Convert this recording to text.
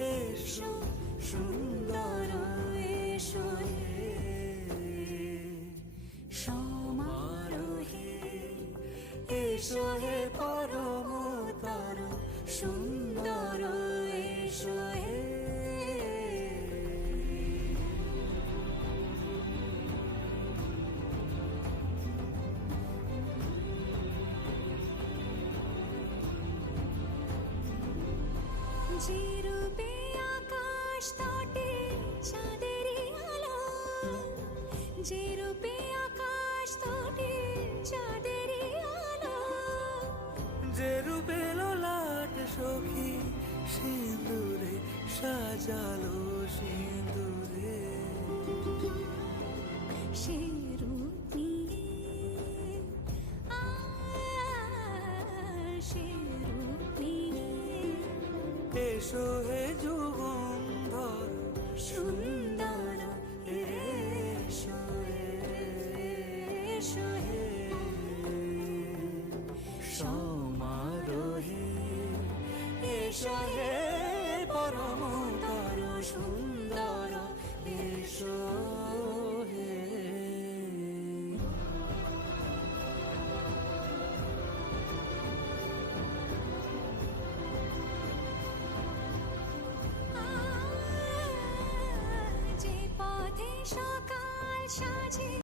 এসো সুন্দর এসো হে। সমারোহে এসো হে পরম সুন্দর এসো হে। যে রূপে আকাশ তটে চাঁদেরই আলো। যে রূপে লোলাট সখী সিঁদুরে সাজালো সিঁদুরে। সে এসো হে যুগন্ধর। সুন্দর এসো এসো হে। সমারোহে এসো হে পরম তর সুন্দর এসো 夏季。